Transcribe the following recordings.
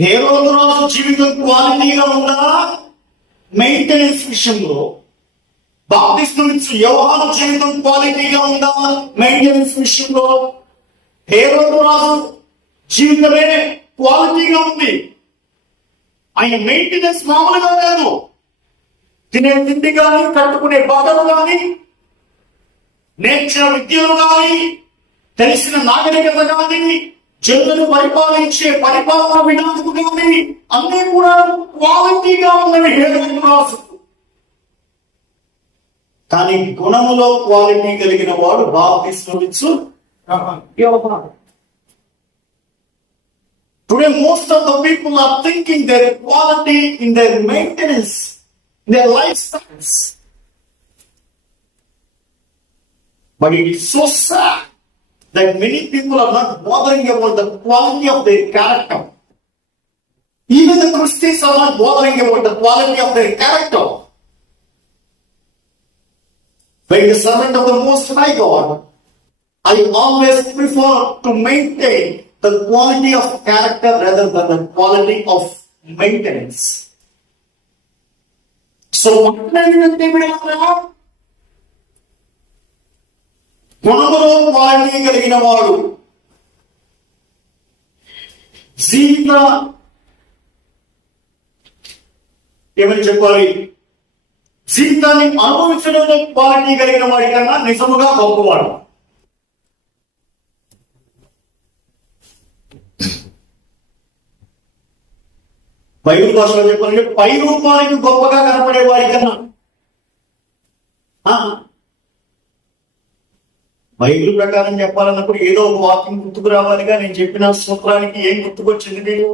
హేరోదు రాజు జీవితం క్వాలిటీగా ఉందా? మెయింటెనెన్స్ విషయంలో. బాప్తిస్మం ఇచ్చే యోహాను జీవితం క్వాలిటీగా ఉందా? మెయింటెనెన్స్ విషయంలో. హేరోదు రాజు జీవితమే క్వాలిటీగా ఉంది. ఆయన మెయింటెనెన్స్ మామూలుగా లేదు. తినే తిండి కానీ, కట్టుకునే బట్టలు కానీ, నేర్చిన విద్యలు కానీ, తెలిసిన నాగరికత కానీ, జనులను పరిపాలించే పరిపాలన విధానం కానీ అన్నీ కూడా క్వాలిటీగా ఉన్నవి హేరోదు రాజు. కానీ గుణములో క్వాలిటీ కలిగిన వాడు బాప్తిస్మం ఇచ్చు యోహాను. Today most of the people are thinking their quality in their maintenance, in their lifestyles. But it is so sad that many people are not bothering about the quality of their character. Even the Christians are not bothering about the quality of their character. Like the servant of the Most High God, I always prefer to maintain the quality of character rather than the quality of maintenance. So, గుణములో quality కలిగిన వాడు జీవిత ఏమని చెప్పాలి, జీవితాన్ని అనుభవించడంలో quality కలిగిన వాడి కన్నా నిజముగా గొప్పవాడు. బైబిల్ భాషలో చెప్పాలంటే పై రూపానికి గొప్పగా కనపడే వాడి కన్నా, బైబిల్ ప్రకారం చెప్పాలన్నప్పుడు ఏదో ఒక వాక్యం గుర్తుకు రావాలిగా. నేను చెప్పిన సూత్రానికి ఏం గుర్తుకొచ్చింది నీకు?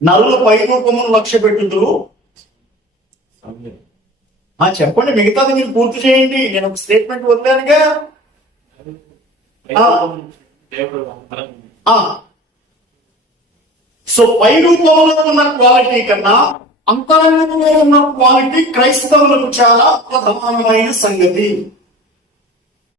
నరుల పై రూపమును లక్ష్య పెట్టుదురు. చెప్పండి, మిగతాది మీరు పూర్తి చేయండి. నేను ఒక స్టేట్మెంట్ వదిలానుగా. సో పై రూపంలో ఉన్న క్వాలిటీ కన్నా అంతరంగంలో ఉన్న క్వాలిటీ క్రైస్తవులకు చాలా ప్రధానమైన సంగతి.